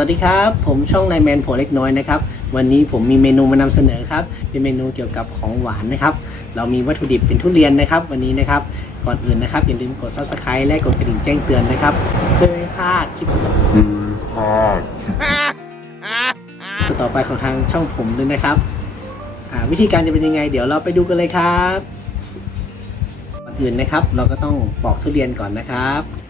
วัสดีครับ ผมช่องนายแมนโผเล็กน้อยนะครับ วันนี้ผมมีเมนูมานำเสนอครับ เป็นเมนูเกี่ยวกับของหวานนะครับ เรามีวัตถุดิบเป็นทุเรียนนะครับ วันนี้นะครับ ก่อนอื่นนะครับอย่าลืมกด subscribe และกดกระดิ่งแจ้งเตือนนะครับเพื่อไม่พลาดคลิปต่อไปของทางช่องผมด้วยนะครับอ่าวิธีการจะเป็นยังไง เดี๋ยวเราไปดูกันเลยครับก่อนอื่นนะครับ เราก็ต้องปอกทุเรียนก่อนนะครับ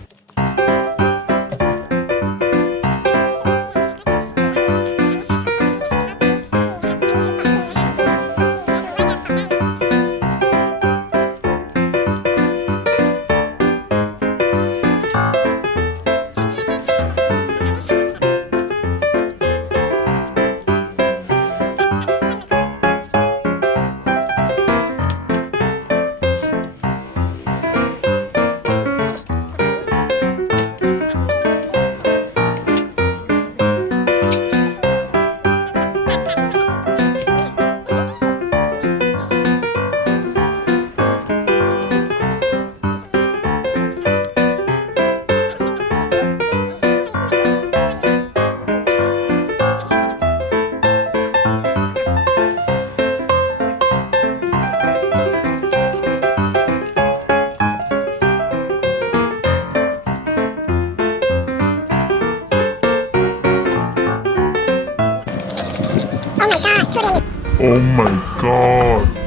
Oh my god.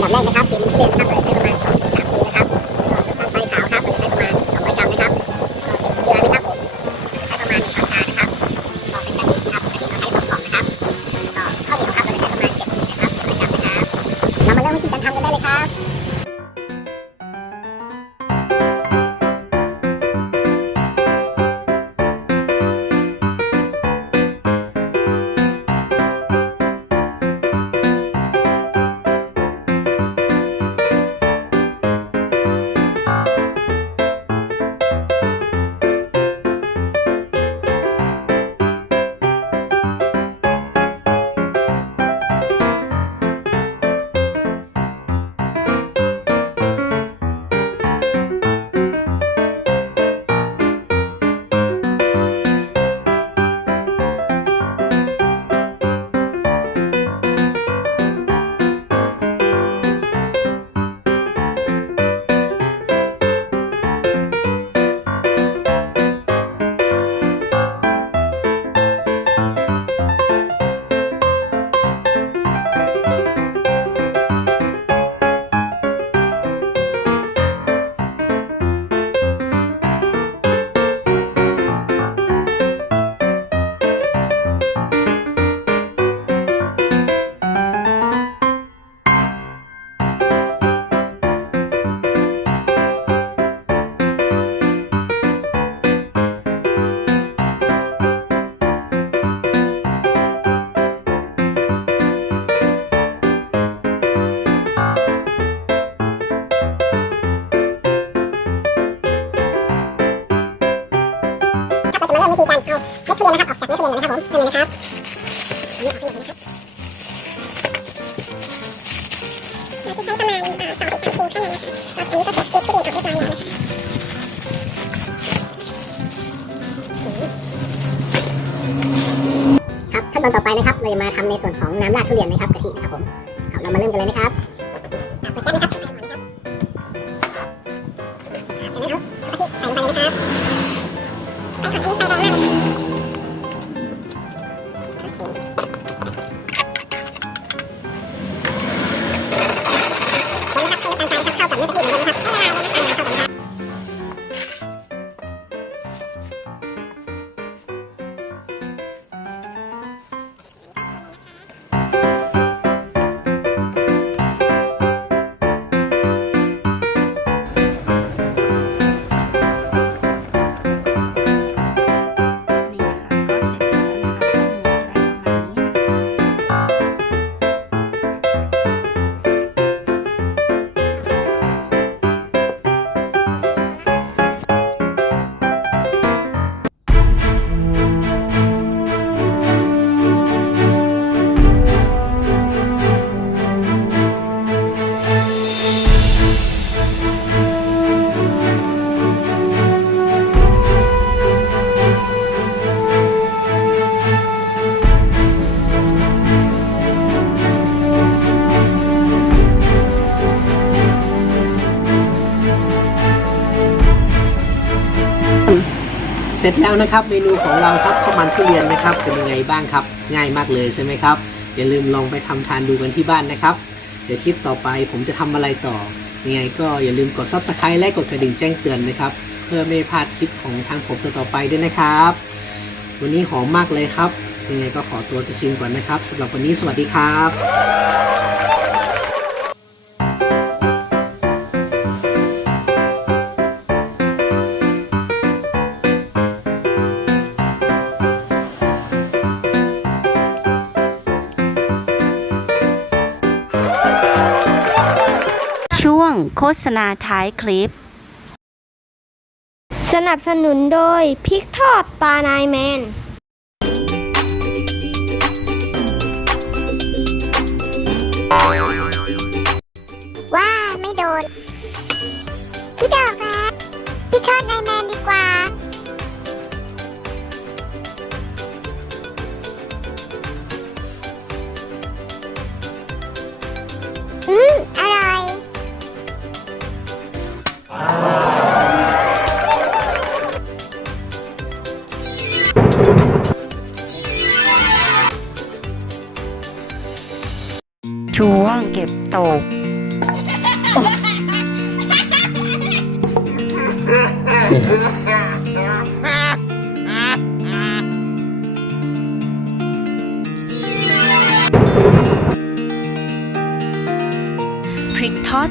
ดับแรกนะครับปีนทุเรียนนะครับเร การเอาเม็ดทุเรียนนะครับออกจากเม็ดทุเรียนนะครับผมนั่นเลยนะครับนี่ออกให้หมดนะครับราจะใช้องทูแค่นั้นนะคะตอนนี้ก็จะเก็ทุเรียนออกเรียบร้อยแล้วนะคะครับขั้นตอนต่อไปนะครับเราจะมาทำในส่วนของน้ำราดทุเรียนนะครับกะทินะครับผมเรามาเริ่มกันเลยนะครับ Oh, เสร็จแล้วนะครับเมนูของเราครับข้าวมันทุเรียนนะครับเป็นยังไงบ้างครับ ง่ายมากเลยใช่ไหมครับ อย่าลืมลองไปทำทานดูกันที่บ้านนะครับ เดี๋ยวคลิปต่อไปผมจะทำอะไรต่อยังไงก็อย่าลืมกด subscribe และกดกระดิ่งแจ้งเตือนนะครับ เพื่อไม่พลาดคลิปของทางผมต่อๆไปด้วยนะครับ วันนี้หอมมากเลยครับยังไงก็ขอตัวไปชิมก่อนนะครับสำหรับวันนี้สวัสดีครับ ษณาท้ายคลิป สนับสนุนโดยพริกทอดตานายแมน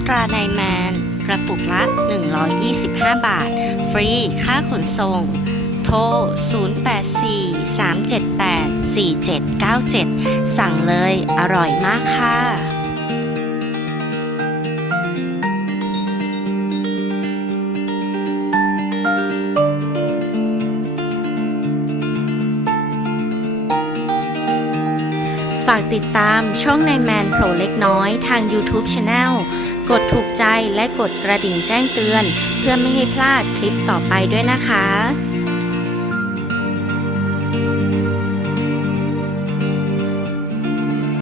ตราไนแมนกระปุกละ 125 บาท ฟรีค่าขนส่ง โทร 0843784797 สั่งเลยอร่อยมากค่ะฝากติดตามช่องในแมนโผล่เล็กน้อยทาง YouTube Channel กดถูกใจและกดกระดิ่งแจ้งเตือน เพื่อไม่ให้พลาดคลิปต่อไปด้วยนะคะ